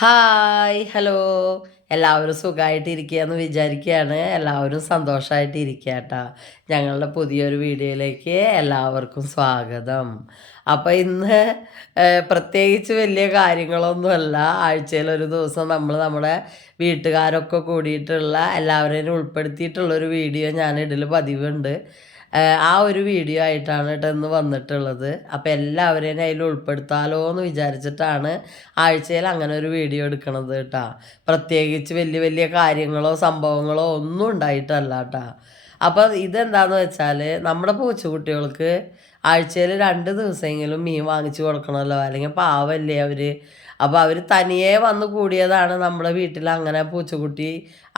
Hi hello. എല്ലാവരും സുഖമായിട്ടിരിക്കുകയെന്ന് വിചാരിക്കുകയാണ്. എല്ലാവരും സന്തോഷമായിട്ട് ഇരിക്കുക കേട്ടോ ഞങ്ങളുടെ പുതിയൊരു വീഡിയോയിലേക്ക് എല്ലാവർക്കും സ്വാഗതം. അപ്പോൾ ഇന്ന് പ്രത്യേകിച്ച് വലിയ കാര്യങ്ങളൊന്നുമല്ല. ആഴ്ചയിൽ ഒരു ദിവസം നമ്മൾ നമ്മുടെ വീട്ടുകാരൊക്കെ കൂടിയിട്ടുള്ള എല്ലാവരെയും ഉൾപ്പെടുത്തിയിട്ടുള്ളൊരു വീഡിയോ ഞാൻ ഇടൽ പതിവുണ്ട്. ആ ഒരു വീഡിയോ ആയിട്ടാണ് കേട്ടോ ഇന്ന് വന്നിട്ടുള്ളത്. അപ്പോൾ എല്ലാവരെയും അതിൽ ഉൾപ്പെടുത്താലോ എന്ന് വിചാരിച്ചിട്ടാണ് ആഴ്ചയിൽ അങ്ങനെ ഒരു വീഡിയോ എടുക്കണത് കേട്ടോ. പ്രത്യേകിച്ച് വലിയ വലിയ കാര്യങ്ങളോ സംഭവങ്ങളോ ഒന്നും ഉണ്ടായിട്ടല്ല കേട്ടോ. അപ്പോൾ ഇതെന്താന്ന് വെച്ചാൽ നമ്മുടെ പൂച്ചക്കുട്ടികൾക്ക് ആഴ്ചയിൽ രണ്ട് ദിവസമെങ്കിലും മീൻ വാങ്ങിച്ചു കൊടുക്കണമല്ലോ. അല്ലെങ്കിൽ പാവല്ലേ അവർ അപ്പോൾ അവർ തനിയെ വന്ന് കൂടിയതാണ് നമ്മുടെ വീട്ടിൽ അങ്ങനെ പൂച്ചക്കുട്ടി.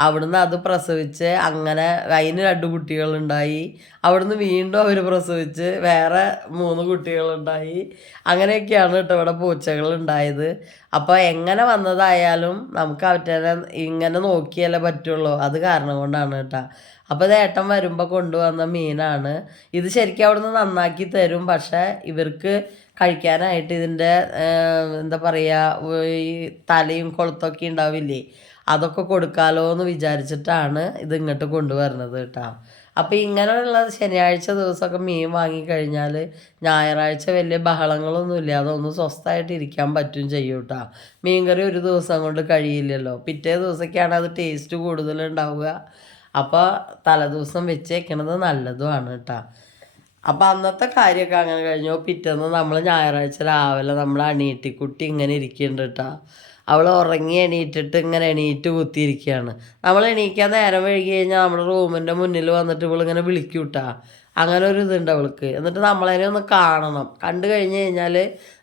അവിടുന്ന് അത് പ്രസവിച്ച് അങ്ങനെ അതിന് രണ്ട് കുട്ടികളുണ്ടായി. അവിടുന്ന് വീണ്ടും അവർ പ്രസവിച്ച് വേറെ മൂന്ന് കുട്ടികളുണ്ടായി. അങ്ങനെയൊക്കെയാണ് കേട്ടോ ഇവിടെ പൂച്ചകൾ ഉണ്ടായത് അപ്പോൾ എങ്ങനെ വന്നതായാലും നമുക്ക് അവറ്റനെ ഇങ്ങനെ നോക്കിയാലേ പറ്റുള്ളൂ. അത് കാരണം കൊണ്ടാണ് കേട്ടോ. അപ്പോൾ ഏട്ടൻ വരുമ്പോൾ കൊണ്ടുവന്ന മീനാണ്. ഇത് ശരിക്കും അവിടുന്ന് നന്നാക്കി തരും. പക്ഷേ ഇവർക്ക് കഴിക്കാനായിട്ട് ഇതിന്റെ എന്താ പറയുക ഈ തലയും കൊളുത്തൊക്കെ ഉണ്ടാവില്ലേ? അതൊക്കെ കൊടുക്കാലോ എന്ന് വിചാരിച്ചിട്ടാണ് ഇത് ഇങ്ങോട്ട് കൊണ്ടുവരുന്നത് കേട്ടോ. അപ്പോൾ ഇങ്ങനെയുള്ള ശനിയാഴ്ച ദിവസമൊക്കെ മീൻ വാങ്ങിക്കഴിഞ്ഞാൽ ഞായറാഴ്ച വലിയ ബഹളങ്ങളൊന്നുമില്ല. അതൊന്ന് സ്വസ്ഥമായിട്ട് ഇരിക്കാൻ പറ്റും ചെയ്യും കേട്ടോ. മീൻകറി ഒരു ദിവസം കൊണ്ട് കഴിയില്ലല്ലോ. പിറ്റേ ദിവസമൊക്കെയാണ് അത് ടേസ്റ്റ് കൂടുതലുണ്ടാവുക. അപ്പോൾ തലേദിവസം വെച്ചേക്കണത് നല്ലതുമാണ് കേട്ടോ. അപ്പം അന്നത്തെ കാര്യമൊക്കെ അങ്ങനെ കഴിഞ്ഞു. പിറ്റേന്ന് നമ്മൾ ഞായറാഴ്ച രാവിലെ നമ്മൾ കുട്ടി ഇങ്ങനെ ഇരിക്കുന്നുണ്ട് കേട്ടോ അവൾ ഉറങ്ങി എണീറ്റിട്ട് ഇങ്ങനെ എണീറ്റ് കുത്തിയിരിക്കുകയാണ് നമ്മൾ എണീക്കാൻ നേരം വഴുകി കഴിഞ്ഞാൽ നമ്മുടെ റൂമിന്റെ മുന്നിൽ വന്നിട്ട് ഇവളിങ്ങനെ വിളിക്കും കേട്ടോ അങ്ങനെ ഒരു ഇതുണ്ട് അവൾക്ക്. എന്നിട്ട് നമ്മളതിനെ ഒന്ന് കാണണം. കണ്ടു കഴിഞ്ഞ് കഴിഞ്ഞാൽ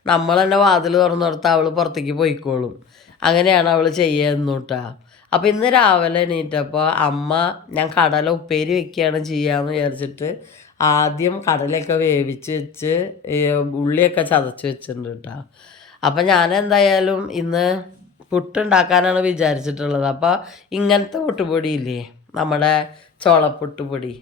നമ്മൾ തന്നെ വാതിൽ തുറന്നു കൊടുത്താൽ അവൾ പുറത്തേക്ക് പോയിക്കോളും. അങ്ങനെയാണ് അവൾ ചെയ്യുന്നു കേട്ടോ അപ്പോൾ ഇന്ന് രാവിലെ എണീറ്റപ്പോൾ അമ്മ ഞാൻ കടല ഉപ്പേരി വെക്കുകയാണ് ചെയ്യാമെന്ന് വിചാരിച്ചിട്ട് ആദ്യം കടലയൊക്കെ വേവിച്ച് വെച്ച് ഉള്ളിയൊക്കെ ചതച്ച് വെച്ചിട്ടുണ്ട് കേട്ടോ അപ്പം ഞാൻ എന്തായാലും ഇന്ന് പുട്ടുണ്ടാക്കാനാണ് വിചാരിച്ചിട്ടുള്ളത്. അപ്പോൾ ഇങ്ങനത്തെ പുട്ടുപൊടി നമ്മുടെ ചോളപ്പുട്ടുപൊടി.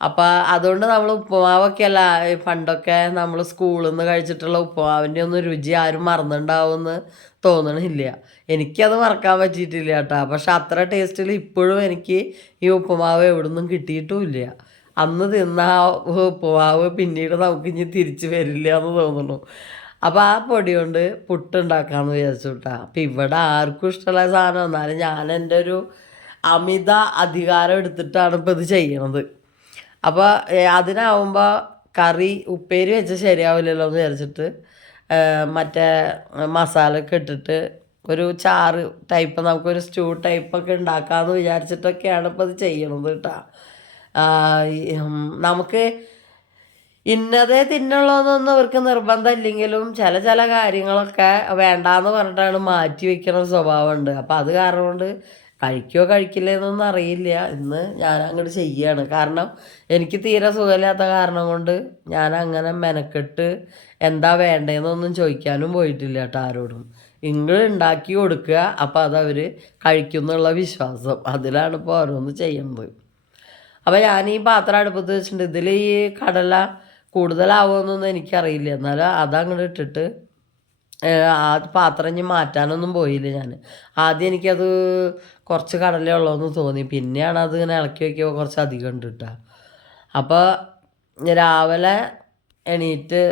അപ്പോൾ അതുകൊണ്ട് നമ്മൾ ഉപ്പുമാവൊക്കെ അല്ല പണ്ടൊക്കെ നമ്മൾ സ്കൂളിൽ നിന്ന് കഴിച്ചിട്ടുള്ള ഉപ്പുമാവിന്റെ ഒന്നും രുചി ആരും മറന്നിട്ടുണ്ടാവുമെന്ന് തോന്നണില്ല. എനിക്കത് മറക്കാൻ പറ്റിയിട്ടില്ല കേട്ടോ പക്ഷെ അത്ര ടേസ്റ്റിൽ ഇപ്പോഴും എനിക്ക് ഈ ഉപ്പുമാവ് എവിടെ നിന്നും കിട്ടിയിട്ടുമില്ല അന്ന് തിന്ന ഉപ്പുമാവ് പിന്നീട് നമുക്ക് ഇനി തിരിച്ചു വരില്ല എന്ന് തോന്നുന്നു. അപ്പോൾ ആ പൊടി കൊണ്ട് പുട്ടുണ്ടാക്കാമെന്ന് വിചാരിച്ചു കേട്ടോ അപ്പം ഇവിടെ ആർക്കും ഇഷ്ടമുള്ള സാധനം. എന്നാലും ഞാൻ എന്റെ ഒരു അമിത അധികാരം എടുത്തിട്ടാണ് ഇപ്പോൾ ഇത് ചെയ്യണത്. അപ്പോൾ അതിനാവുമ്പോൾ കറി ഉപ്പേരി വെച്ച് ശരിയാവില്ലല്ലോ എന്ന് വിചാരിച്ചിട്ട് മറ്റേ മസാല ഒക്കെ ഇട്ടിട്ട് ഒരു ചാറ് ടൈപ്പ് നമുക്കൊരു സ്റ്റൂ ടൈപ്പൊക്കെ ഉണ്ടാക്കാമെന്ന് വിചാരിച്ചിട്ടൊക്കെയാണ് ഇപ്പോൾ ഇത് ചെയ്യണത് കേട്ടോ നമുക്ക് ഇന്നതേ തിന്നുള്ളതെന്നൊന്നും അവർക്ക് നിർബന്ധം ഇല്ലെങ്കിലും ചില ചില കാര്യങ്ങളൊക്കെ വേണ്ടാന്ന് പറഞ്ഞിട്ടാണ് മാറ്റി വെക്കണ സ്വഭാവമുണ്ട്. അപ്പം അത് കാരണം കൊണ്ട് കഴിക്കുകയോ കഴിക്കില്ല എന്നൊന്നും അറിയില്ല. ഇന്ന് ഞാൻ അങ്ങോട്ട് ചെയ്യാണ്. കാരണം എനിക്ക് തീരെ സുഖമില്ലാത്ത കാരണം കൊണ്ട് ഞാൻ അങ്ങനെ മെനക്കെട്ട് എന്താ വേണ്ടതെന്നൊന്നും ചോദിക്കാനും പോയിട്ടില്ല കേട്ടോ ആരോടും. നിങ്ങൾ ഉണ്ടാക്കി കൊടുക്കുക. അപ്പോൾ അതവർ കഴിക്കുന്നുള്ള വിശ്വാസം. അതിലാണ് ഇപ്പോൾ ഓരോന്ന് ചെയ്യുന്നത്. അപ്പോൾ ഞാൻ ഈ പാത്രം അടുപ്പത്ത് വെച്ചിട്ടുണ്ട്. ഇതിൽ ഈ കടല കൂടുതലാവുമെന്നൊന്നും എനിക്കറിയില്ല. എന്നാലും അതങ്ങോട്ട് ഇട്ടിട്ട് ആ പാത്രം ഇനി മാറ്റാനൊന്നും പോയില്ല ഞാൻ ആദ്യം എനിക്കത് കുറച്ച് കടലേ ഉള്ളൂന്ന് തോന്നി. പിന്നെയാണ് അത് ഇങ്ങനെ ഇളക്കി വയ്ക്കുമ്പോൾ കുറച്ച് അധികം ഉണ്ട് കേട്ടോ അപ്പോൾ രാവിലെ എണീറ്റ്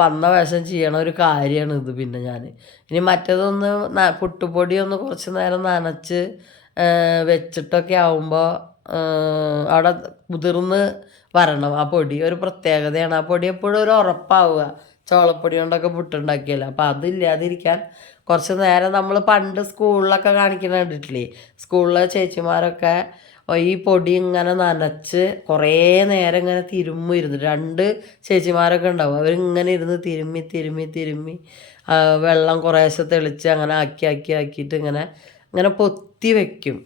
വന്ന വേഷം ചെയ്യണ ഒരു കാര്യമാണ് ഇത് പിന്നെ ഞാൻ ഇനി മറ്റേതൊന്ന് പുട്ടുപൊടി ഒന്ന് കുറച്ച് നേരം നനച്ച് വെച്ചിട്ടൊക്കെ ആവുമ്പോൾ അവിടെ കുതിർന്ന് വരണം ആ പൊടി. ഒരു പ്രത്യേകതയാണ്. ആ പൊടി എപ്പോഴും ഒരു ഉറപ്പാവുക. ചോളപ്പൊടി കൊണ്ടൊക്കെ പുട്ടുണ്ടാക്കിയല്ലോ അപ്പോൾ അതില്ലാതിരിക്കാൻ കുറച്ച് നേരം നമ്മൾ പണ്ട് സ്കൂളിലൊക്കെ കാണിക്കുന്ന കണ്ടിട്ടില്ലേ? സ്കൂളിലെ ചേച്ചിമാരൊക്കെ ഈ പൊടി ഇങ്ങനെ നനച്ച് കുറേ നേരം ഇങ്ങനെ തിരുമ്മി ഇരുന്ന് രണ്ട് ചേച്ചിമാരൊക്കെ ഉണ്ടാവും. അവരിങ്ങനെ ഇരുന്ന് തിരുമ്മി തിരുമ്മി തിരുമ്മി വെള്ളം കുറേശ്ശെ തെളിച്ച് അങ്ങനെ ആക്കി ആക്കി ആക്കിയിട്ട് ഇങ്ങനെ ഇങ്ങനെ പൊത്തി വയ്ക്കും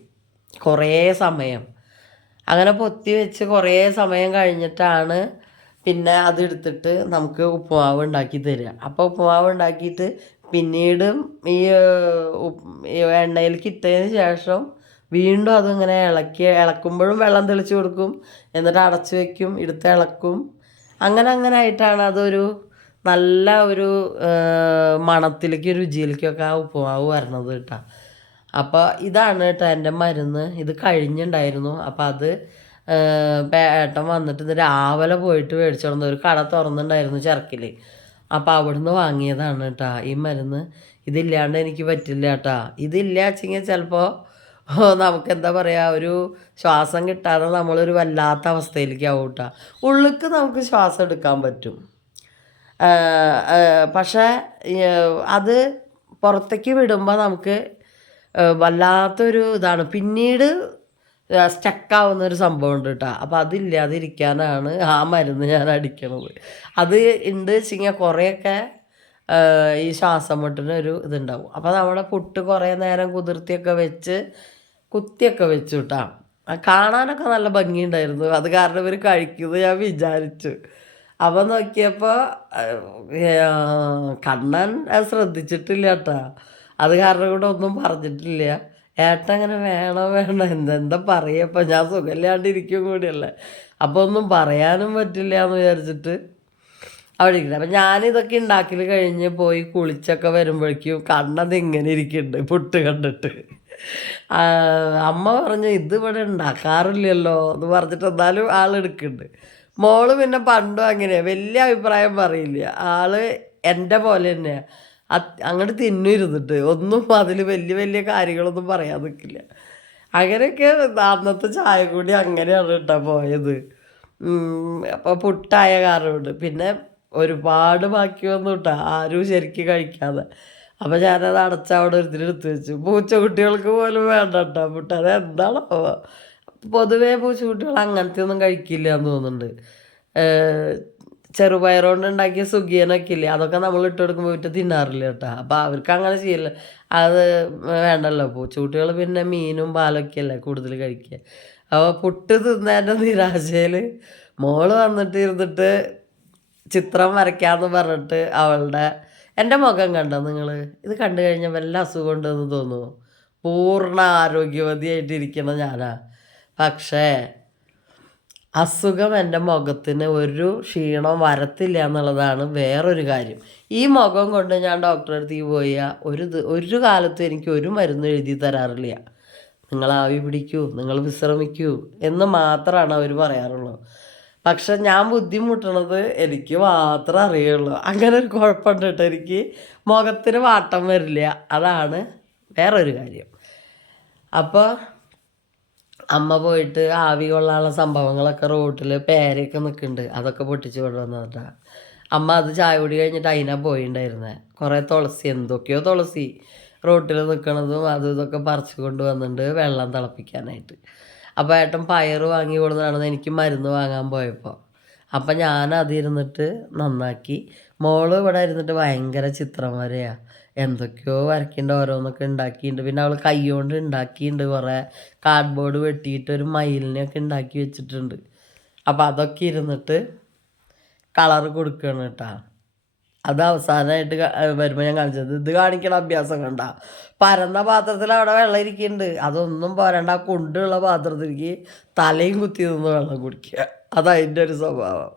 കുറേ സമയം. അങ്ങനെ പൊത്തി വെച്ച് കുറേ സമയം കഴിഞ്ഞിട്ടാണ് പിന്നെ അതെടുത്തിട്ട് നമുക്ക് ഉപ്പുമാവ് ഉണ്ടാക്കി തരിക. അപ്പോൾ ഉപ്പുമാവ് ഉണ്ടാക്കിയിട്ട് പിന്നീട് ഈ എണ്ണയിൽ കിട്ടിയതിന് ശേഷം വീണ്ടും അതിങ്ങനെ ഇളക്കി ഇളക്കുമ്പോഴും വെള്ളം തെളിച്ച് കൊടുക്കും. എന്നിട്ട് അടച്ച് വയ്ക്കും എടുത്ത് ഇളക്കും. അങ്ങനെ അങ്ങനെ ആയിട്ടാണ് അതൊരു നല്ല ഒരു മണത്തിലേക്ക് രുചിയിലേക്കൊക്കെ ആ ഉപ്പുമാവ് വരണത് കേട്ടോ. അപ്പോൾ ഇതാണ് കേട്ടോ എന്റെ മരുന്ന്. ഇത് കഴിഞ്ഞിട്ടുണ്ടായിരുന്നു അപ്പോൾ അത് ഏട്ടൻ വന്നിട്ട് ഇത് രാവിലെ പോയിട്ട് മേടിച്ചോണ്ട് ഒരു കട തുറന്നിട്ടുണ്ടായിരുന്നു ചെറുക്കിൽ അപ്പോൾ അവിടുന്ന് വാങ്ങിയതാണ് കേട്ടോ ഈ മരുന്ന്. ഇതില്ലാണ്ട് എനിക്ക് പറ്റില്ല കേട്ടോ ഇതില്ല വെച്ചെങ്കിൽ ചിലപ്പോൾ നമുക്ക് എന്താ പറയുക ഒരു ശ്വാസം കിട്ടാതെ നമ്മളൊരു വല്ലാത്ത അവസ്ഥയിലേക്ക് ആവും കേട്ടോ ഉള്ളിക്ക് നമുക്ക് ശ്വാസം എടുക്കാൻ പറ്റും. പക്ഷേ അത് പുറത്തേക്ക് വിടുമ്പോൾ നമുക്ക് വല്ലാത്തൊരു ഇതാണ്. പിന്നീട് സ്റ്റക്കാവുന്ന ഒരു സംഭവം ഉണ്ട് കേട്ടോ അപ്പോൾ അതില്ലാതിരിക്കാനാണ് ആ മരുന്ന് ഞാൻ അടിക്കണത്. അത് ഉണ്ട് വെച്ചെങ്കിൽ കുറേയൊക്കെ ഈ ശ്വാസം മുട്ടിന് ഒരു ഇതുണ്ടാവും. അപ്പോൾ നമ്മുടെ പുട്ട് കുറേ നേരം കുതിർത്തിയൊക്കെ വെച്ച് കുത്തിയൊക്കെ വെച്ചു കേട്ടോ കാണാനൊക്കെ നല്ല ഭംഗിയുണ്ടായിരുന്നു. അത് കാരണം ഇവർ കഴിക്കുന്നത് ഞാൻ വിചാരിച്ചു. അപ്പം നോക്കിയപ്പോൾ കണ്ണൻ ശ്രദ്ധിച്ചിട്ടില്ല കേട്ടോ അത് കാരണം കൂടെ ഒന്നും പറഞ്ഞിട്ടില്ല. ഏട്ട അങ്ങനെ വേണോ വേണോ എന്തെന്താ പറയപ്പോൾ ഞാൻ സുഖമില്ലാണ്ടിരിക്കും കൂടിയല്ലേ. അപ്പോൾ ഒന്നും പറയാനും പറ്റില്ല എന്ന് വിചാരിച്ചിട്ട് അവിടെ ഇരിക്കുന്നത് അപ്പം ഞാനിതൊക്കെ ഉണ്ടാക്കൽ കഴിഞ്ഞ് പോയി കുളിച്ചൊക്കെ വരുമ്പോഴേക്കും കണ്ണത് ഇങ്ങനെ ഇരിക്കുന്നുണ്ട് പുട്ട് കണ്ടിട്ട്. അമ്മ പറഞ്ഞു ഇത് ഇവിടെ ഉണ്ടാക്കാറില്ലല്ലോ എന്ന് പറഞ്ഞിട്ട് എന്നാലും ആൾ എടുക്കുന്നുണ്ട്. മോൾ പിന്നെ പണ്ടും അങ്ങനെയാണ് വലിയ അഭിപ്രായം പറയില്ല. ആൾ എന്റെ പോലെ തന്നെയാണ് അങ്ങോട്ട് തിന്നിരുന്നിട്ട് ഒന്നും അതിൽ വലിയ വലിയ കാര്യങ്ങളൊന്നും പറയാൻ നിൽക്കില്ല അങ്ങനെയൊക്കെ അന്നത്തെ ചായ കൂടി അങ്ങനെയാണ് കേട്ടോ പോയത്. അപ്പോൾ പുട്ടായ കാരണമുണ്ട് പിന്നെ ഒരുപാട് ബാക്കി വന്നു കേട്ടോ ആരും ശരിക്കും കഴിക്കാതെ. അപ്പോൾ ഞാനത് അടച്ച അവിടെ ഒരുത്തിന് എടുത്ത് വെച്ചു. പൂച്ചക്കുട്ടികൾക്ക് പോലും വേണ്ട കേട്ടോ പുട്ട്. അത് എന്താണോ പൊതുവേ പൂച്ചക്കുട്ടികൾ അങ്ങനത്തെ ഒന്നും കഴിക്കില്ല എന്ന് തോന്നുന്നുണ്ട്. ഏഹ് ചെറുപയർ കൊണ്ട് ഉണ്ടാക്കിയ സുഖിയനൊക്കെ ഇല്ലേ അതൊക്കെ നമ്മൾ ഇട്ട് കൊടുക്കുമ്പോൾ ഇട്ട് തിന്നാറില്ല കേട്ടോ അപ്പോൾ അവർക്ക് അങ്ങനെ ചെയ്യില്ല അത് വേണ്ടല്ലോ. പൂച്ചക്കുട്ടികൾ പിന്നെ മീനും പാലൊക്കെ അല്ലേ കൂടുതൽ കഴിക്കുക അപ്പോൾ പുട്ട് തിന്നതിന്റെ നിരാശയിൽ മോൾ വന്നിട്ട് ഇരുന്നിട്ട് ചിത്രം വരയ്ക്കാമെന്ന് പറഞ്ഞിട്ട് അവളുടെ എന്റെ മുഖം കണ്ടോ നിങ്ങൾ ഇത് കണ്ടു കഴിഞ്ഞാൽ വല്ല അസുഖം ഉണ്ടെന്ന് തോന്നുന്നു. പൂർണ ആരോഗ്യവതിയായിട്ടിരിക്കുന്ന ഞാനാ. പക്ഷേ അസുഖം എന്റെ മുഖത്തിന് ഒരു ക്ഷീണം വരത്തില്ല എന്നുള്ളതാണ് വേറൊരു കാര്യം. ഈ മുഖം കൊണ്ട് ഞാൻ ഡോക്ടറെ അടുത്തേക്ക് പോയ ഒരു ഒരു കാലത്തും എനിക്ക് ഒരു മരുന്ന് എഴുതി തരാറില്ല. നിങ്ങൾ ആവി പിടിക്കൂ നിങ്ങൾ വിശ്രമിക്കൂ എന്ന് മാത്രമാണ് അവർ പറയാറുള്ളത് പക്ഷെ ഞാൻ ബുദ്ധിമുട്ടണത് എനിക്ക് മാത്രം അറിയുള്ളൂ. അങ്ങനെ ഒരു കുഴപ്പമുണ്ട് കേട്ടോ. എനിക്ക് മുഖത്തിന് വാട്ടം വരില്ല. അതാണ് വേറൊരു കാര്യം. അപ്പോൾ അമ്മ പോയിട്ട് ആവി കൊള്ളാനുള്ള സംഭവങ്ങളൊക്കെ റോട്ടിൽ പേരയൊക്കെ നിൽക്കുന്നുണ്ട് അതൊക്കെ പൊട്ടിച്ച് കൊണ്ടുവന്നതാ അമ്മ അത് ചായ കുടി കഴിഞ്ഞിട്ട് അതിനാ പോയിണ്ടായിരുന്നേ. കുറേ തുളസി എന്തൊക്കെയോ തുളസി റോട്ടിൽ നിൽക്കണതും അതും ഇതൊക്കെ പറിച്ച് കൊണ്ടുവന്നിട്ടുണ്ട് വെള്ളം തിളപ്പിക്കാനായിട്ട്. അപ്പോൾ ഏട്ടൻ പയർ വാങ്ങി കൊടുത്തതാണെന്ന് എനിക്ക് മരുന്ന് വാങ്ങാൻ പോയപ്പോൾ അപ്പം ഞാൻ അതിരുന്നിട്ട് നന്നാക്കി. മോൾ ഇവിടെ ഇരുന്നിട്ട് ഭയങ്കര ചിത്രം വരെയാണ് എന്തൊക്കെയോ വരയ്ക്കേണ്ട ഓരോന്നൊക്കെ ഉണ്ടാക്കിയിട്ടുണ്ട് പിന്നെ അവൾ കൈകൊണ്ട് ഉണ്ടാക്കിയിട്ടുണ്ട് കുറേ. കാർഡ്ബോർഡ് വെട്ടിയിട്ട് ഒരു മയിലിനെയൊക്കെ ഉണ്ടാക്കി വെച്ചിട്ടുണ്ട്. അപ്പോൾ അതൊക്കെ ഇരുന്നിട്ട് കളർ കൊടുക്കണം കേട്ടോ. അത് അവസാനമായിട്ട് വരുമ്പോൾ ഞാൻ കാണിച്ചത്. ഇത് കാണിക്കണ അഭ്യാസം കണ്ട. പരന്ന പാത്രത്തിൽ അവിടെ വെള്ളം ഇരിക്കുന്നുണ്ട് അതൊന്നും പോരണ്ട. കുണ്ടുള്ള പാത്രത്തിലേക്ക് തലയും കുത്തി നിന്ന് വെള്ളം കുടിക്കുക. അതതിന്റെ ഒരു സ്വഭാവം.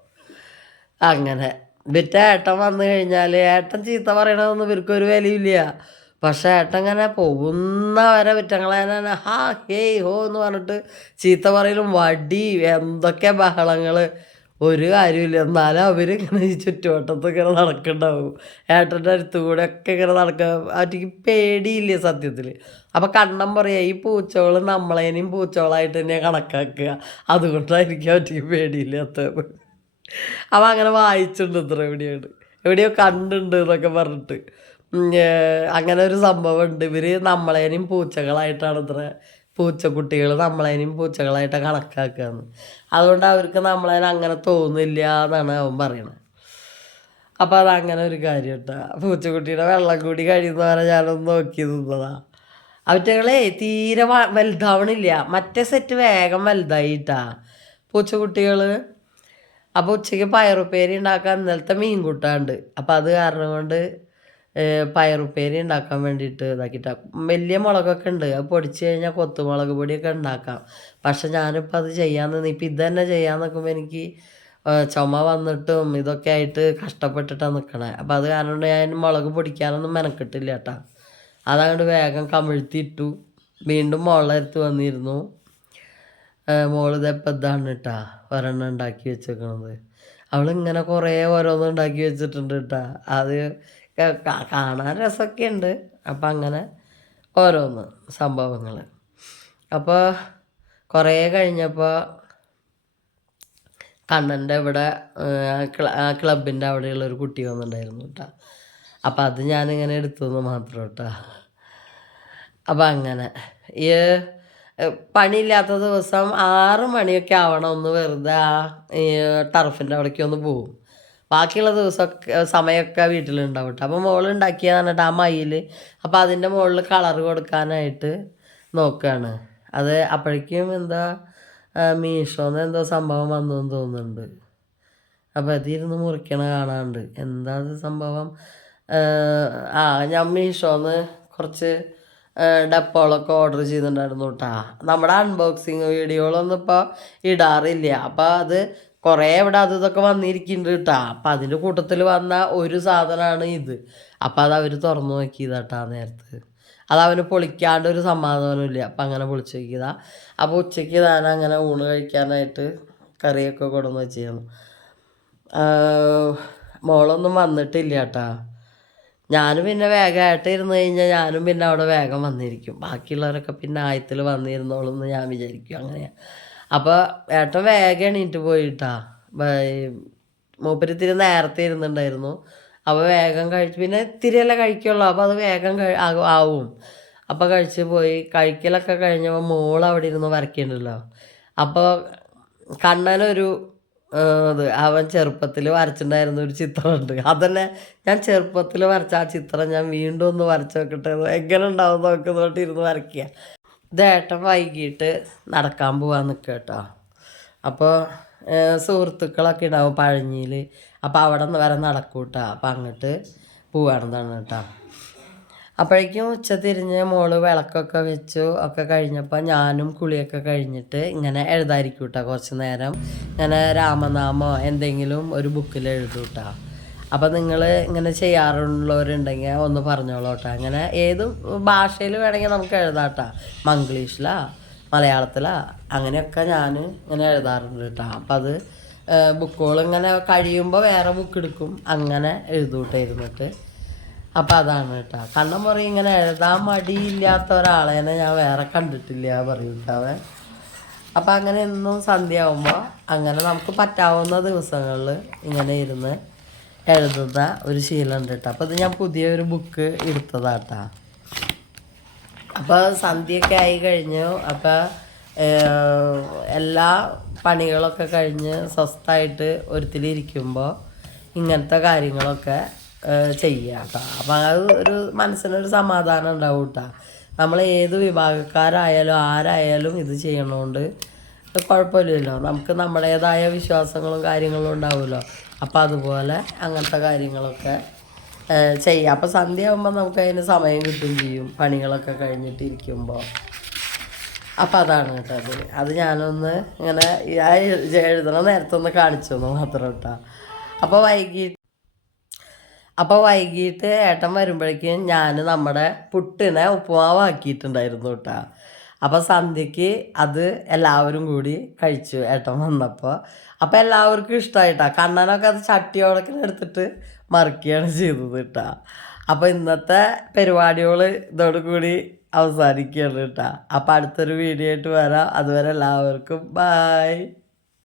അങ്ങനെ. വിറ്റ് ഏട്ടൻ വന്നു കഴിഞ്ഞാൽ ഏട്ടൻ ചീത്ത പറയണതൊന്നും ഇവർക്ക് ഒരു വിലയില്ല പക്ഷേ ഏട്ടൻ ഇങ്ങനെ പോകുന്ന വരെ വിറ്റങ്ങളെ തന്നെ ഹാ ഹേയ് ഹോ എന്ന് പറഞ്ഞിട്ട് ചീത്ത പറയലും വടി എന്തൊക്കെ ബഹളങ്ങൾ ഒരു കാര്യമില്ല എന്നാലും അവരിങ്ങനെ ഈ ചുറ്റുവട്ടത്ത് ഇങ്ങനെ നടക്കണ്ടാവും. ഏട്ടന്റെ അടുത്ത് കൂടെ ഒക്കെ ഇങ്ങനെ നടക്കുക അവർക്ക് പേടിയില്ല സത്യത്തിൽ അപ്പം കണ്ണം പറയാ ഈ പൂച്ചകൾ നമ്മളേനെയും പൂച്ചകളായിട്ട് തന്നെയാണ് കണക്കാക്കുക. അതുകൊണ്ടായിരിക്കും അവർക്ക് പേടിയില്ലാത്തത്. അവ അങ്ങനെ വായിച്ചിട്ടുണ്ട് ഇത്ര എവിടെയാണ്? എവിടെയോ കണ്ടുണ്ട് എന്നൊക്കെ പറഞ്ഞിട്ട്. അങ്ങനെ ഒരു സംഭവം ഉണ്ട് ഇവർ നമ്മളേനെയും പൂച്ചകളായിട്ടാണ് ഇത്ര പൂച്ചക്കുട്ടികൾ നമ്മളേനെയും പൂച്ചകളായിട്ട് കണക്കാക്കുകയെന്ന് അതുകൊണ്ട് അവർക്ക് നമ്മളേനെ അങ്ങനെ തോന്നില്ല എന്നാണ് അവൻ പറയണത് അപ്പോൾ അത് അങ്ങനെ ഒരു കാര്യം കേട്ടോ പൂച്ചക്കുട്ടിയുടെ വെള്ളം കൂടി കഴിയുന്നവരെ ഞാനൊന്ന് നോക്കി നിന്നതാ. അവറ്റകളെ തീരെ വലുതാവണില്ല. മറ്റേ സെറ്റ് വേഗം വലുതായിട്ടാ. പൂച്ചക്കുട്ടികൾ അപ്പോൾ ഉച്ചയ്ക്ക് പയറുപ്പേരി ഉണ്ടാക്കാൻ ഇന്നലത്തെ മീൻ കൂട്ടാണ്ട് അപ്പോൾ അത് കാരണം കൊണ്ട് പയറുപ്പേരി ഉണ്ടാക്കാൻ വേണ്ടിയിട്ട് ഇതാക്കിയിട്ടാ. വലിയ മുളകൊക്കെ ഉണ്ട്. അത് പൊടിച്ച് കഴിഞ്ഞാൽ കൊത്തുമുളക് പൊടിയൊക്കെ ഉണ്ടാക്കാം. പക്ഷെ ഞാനിപ്പോൾ അത് ചെയ്യാൻ നിന്ന്. ഇപ്പം ഇത് തന്നെ ചെയ്യാൻ നിൽക്കുമ്പോൾ എനിക്ക് ചുമ വന്നിട്ടും ഇതൊക്കെ ആയിട്ട് കഷ്ടപ്പെട്ടിട്ടാണ് നിൽക്കണേ അപ്പം അത് കാരണം ഞാൻ മുളക് പൊടിക്കാനൊന്നും മെനക്കെട്ടില്ല കേട്ടാ. അതങ്ങോട്ട് വേഗം കമിഴ്ത്തിയിട്ടു വീണ്ടും മുളകരുത്ത് വന്നിരുന്നു. മോൾ ഇപ്പം ഇതാണ് കേട്ടാ ഒരെണ്ണം ഉണ്ടാക്കി വെച്ചേക്കണത്. അവളിങ്ങനെ കുറേ ഓരോന്നും ഉണ്ടാക്കി വെച്ചിട്ടുണ്ട് കേട്ടാ അത് കാണാൻ രസമൊക്കെ ഉണ്ട് അപ്പം അങ്ങനെ ഓരോന്ന് സംഭവങ്ങൾ അപ്പോൾ കുറേ കഴിഞ്ഞപ്പോൾ കണ്ണന്റെ ഇവിടെ ക്ലബിന്റെ അവിടെയുള്ള ഒരു കുട്ടി വന്നിട്ടുണ്ടായിരുന്നു കേട്ടോ അപ്പം അത് ഞാനിങ്ങനെ എടുത്തു എന്ന് മാത്രം കേട്ടോ അപ്പം അങ്ങനെ. ഈ പണിയില്ലാത്ത ദിവസം ആറ് മണിയൊക്കെ ആവണം ഒന്ന് വെറുതെ ആ ടർഫിന്റെ അവിടേക്ക് ഒന്ന് പോകും ബാക്കിയുള്ള ദിവസമൊക്കെ സമയമൊക്കെ വീട്ടിലുണ്ടാവും കേട്ടോ. അപ്പോൾ കേട്ടോ ആ മയിൽ. അപ്പോൾ അതിന്റെ മുകളിൽ കളർ കൊടുക്കാനായിട്ട് നോക്കുകയാണ്. അത് അപ്പോഴേക്കും എന്താ മീഷോന്ന് എന്തോ സംഭവം വന്നു എന്ന് തോന്നുന്നുണ്ട്. അപ്പോൾ അതിരുന്ന് മുറിക്കണ കാണാണ്ട് എന്താ സംഭവം? ആ ഞാൻ മീഷോന്ന് കുറച്ച് ഡപ്പോളൊക്കെ ഓർഡർ ചെയ്തിട്ടുണ്ടായിരുന്നു കേട്ടാ നമ്മുടെ അൺബോക്സിങ് വീഡിയോകളൊന്നും ഇപ്പോൾ ഇടാറില്ല. അപ്പോൾ അത് കുറേ ഇവിടെ അത് ഇതൊക്കെ വന്നിരിക്കുന്നുണ്ട് കേട്ടാ അപ്പം അതിന്റെ കൂട്ടത്തിൽ വന്ന ഒരു സാധനമാണ് ഇത്. അപ്പം അത് അവർ തുറന്നു നോക്കിയതാട്ടാ നേരത്തെ. അത് അവന് പൊളിക്കാണ്ട് ഒരു സമാധാനമില്ല അപ്പം അങ്ങനെ പൊളിച്ചു നോക്കിയതാ. അപ്പോൾ ഉച്ചയ്ക്ക് താൻ അങ്ങനെ ഊണ് കഴിക്കാനായിട്ട് കറിയൊക്കെ കൊണ്ടുവന്ന് വെച്ചിരുന്നു. മോളൊന്നും വന്നിട്ടില്ല കേട്ടാ ഞാനും പിന്നെ വേഗമായിട്ട് ഇരുന്ന് കഴിഞ്ഞാൽ ഞാനും പിന്നെ അവിടെ വേഗം വന്നിരിക്കും. ബാക്കിയുള്ളവരൊക്കെ പിന്നെ ആയത്തിൽ വന്നിരുന്നോളും എന്ന് ഞാൻ വിചാരിക്കും അങ്ങനെയാണ് അപ്പോൾ ഏട്ടൻ വേഗം എണീറ്റ് പോയിട്ടാ. മൂപ്പര് ഇത്തിരി നേരത്തെ ഇരുന്നുണ്ടായിരുന്നു. അപ്പോൾ വേഗം കഴിച്ച് പിന്നെ ഇത്തിരിയല്ലേ കഴിക്കുള്ളൂ. അപ്പോൾ അത് വേഗം ആവും. അപ്പോൾ കഴിച്ച് പോയി. കഴിക്കലൊക്കെ കഴിഞ്ഞപ്പോൾ മോൾ അവിടെ ഇരുന്ന് വരയ്ക്കുന്നുണ്ടല്ലോ അപ്പോൾ കണ്ണനൊരു ഇത് അവൻ ചെറുപ്പത്തിൽ വരച്ചിട്ടുണ്ടായിരുന്ന ഒരു ചിത്രമുണ്ട്. അതന്നെ ഞാൻ ചെറുപ്പത്തിൽ വരച്ച ആ ചിത്രം ഞാൻ വീണ്ടും ഒന്ന് വരച്ച് നോക്കട്ടെ എങ്ങനെ ഉണ്ടാവും നോക്കുന്നോട്ട് ഇരുന്ന് വരയ്ക്കുക ഇതേട്ടൻ വൈകിട്ട് നടക്കാൻ പോകാൻ നിൽക്കുക കേട്ടോ. അപ്പോൾ സുഹൃത്തുക്കളൊക്കെ ഉണ്ടാവും പഴഞ്ഞിയിൽ അപ്പോൾ അവിടെ വരെ നടക്കൂട്ടാ. കേട്ടോ അപ്പോൾ അങ്ങോട്ട് പോവാണെന്നാണ് കേട്ടോ. അപ്പോഴേക്കും ഉച്ച തിരിഞ്ഞ് മോൾ വിളക്കൊക്കെ വെച്ചു ഒക്കെ കഴിഞ്ഞപ്പോൾ ഞാനും കുളിയൊക്കെ കഴിഞ്ഞിട്ട് ഇങ്ങനെ എഴുതായിരിക്കും കേട്ടോ കുറച്ച് നേരം. ഇങ്ങനെ രാമനാമോ എന്തെങ്കിലും ഒരു ബുക്കിൽ എഴുതും കേട്ടോ. അപ്പം നിങ്ങൾ ഇങ്ങനെ ചെയ്യാറുള്ളവരുണ്ടെങ്കിൽ ഒന്ന് പറഞ്ഞോളൂ കേട്ടോ. അങ്ങനെ ഏത് ഭാഷയിൽ വേണമെങ്കിൽ നമുക്ക് എഴുതാം കേട്ടോ. മംഗ്ലീഷിലാ മലയാളത്തിലാ അങ്ങനെയൊക്കെ ഞാൻ ഇങ്ങനെ എഴുതാറുണ്ട് കേട്ടോ. അപ്പം അത് ബുക്കുകൾ ഇങ്ങനെ കഴിയുമ്പോൾ വേറെ ബുക്ക് എടുക്കും. അങ്ങനെ എഴുതൂട്ടെ ഇരുന്നിട്ട് അപ്പം അതാണ് കേട്ടോ. കണ്ണം പറയും ഇങ്ങനെ എഴുതാൻ മടിയില്ലാത്ത ഒരാളേനെ ഞാൻ വേറെ കണ്ടിട്ടില്ല പറയും അപ്പം അങ്ങനെ എന്നും സന്ധ്യ ആവുമ്പോൾ അങ്ങനെ നമുക്ക് പറ്റാവുന്ന ദിവസങ്ങളിൽ ഇങ്ങനെ ഇരുന്ന് എഴുതുന്ന ഒരു ശീലമുണ്ട് കേട്ടോ. അപ്പോൾ ഇത് ഞാൻ പുതിയൊരു ബുക്ക് എടുത്തതാട്ടാ അപ്പോൾ സന്ധ്യയൊക്കെ ആയി കഴിഞ്ഞു. അപ്പോൾ എല്ലാ പണികളൊക്കെ കഴിഞ്ഞ് സ്വസ്ഥമായിട്ട് ഒരുത്തിലിരിക്കുമ്പോൾ ഇങ്ങനത്തെ കാര്യങ്ങളൊക്കെ ചെയ്യുക കേട്ടോ അപ്പം അത് ഒരു മനസ്സിനൊരു സമാധാനം ഉണ്ടാവും കേട്ടോ നമ്മൾ ഏത് വിഭാഗക്കാരായാലും ആരായാലും ഇത് ചെയ്യണോണ്ട് കുഴപ്പമില്ലല്ലോ. നമുക്ക് നമ്മുടേതായ വിശ്വാസങ്ങളും കാര്യങ്ങളും ഉണ്ടാവുമല്ലോ. അപ്പം അതുപോലെ അങ്ങനത്തെ കാര്യങ്ങളൊക്കെ ചെയ്യാം. അപ്പോൾ സന്ധ്യ ആകുമ്പോൾ നമുക്ക് അതിന് സമയം കിട്ടുകയും ചെയ്യും. പണികളൊക്കെ കഴിഞ്ഞിട്ട് ഇരിക്കുമ്പോൾ അപ്പം അതാണ് കേട്ടോ അത് അത് ഞാനൊന്ന് ഇങ്ങനെ എഴുതണ നേരത്തെ ഒന്ന് കാണിച്ചു മാത്രം കേട്ടോ അപ്പോൾ വൈകിട്ട് അപ്പോൾ വൈകിട്ട് ഏട്ടൻ വരുമ്പോഴേക്കും ഞാൻ നമ്മുടെ പുട്ടിനെ ഉപ്പുമാവാക്കിയിട്ടുണ്ടായിരുന്നു കേട്ടോ അപ്പോൾ സന്ധ്യക്ക് അത് എല്ലാവരും കൂടി കഴിച്ചു ഏട്ടൻ വന്നപ്പോൾ അപ്പോൾ എല്ലാവർക്കും ഇഷ്ടമായിട്ടാ കണ്ണനൊക്കെ അത് ചട്ടിയോടൊക്കെ എടുത്തിട്ട് മറക്കുകയാണ് ചെയ്തത് കേട്ടോ അപ്പോൾ ഇന്നത്തെ പരിപാടികൾ ഇതോട് കൂടി അവസാനിക്കുകയാണ് കേട്ടോ അപ്പോൾ അടുത്തൊരു വീഡിയോ ആയിട്ട് വരാം. അതുവരെ എല്ലാവർക്കും ബായ്.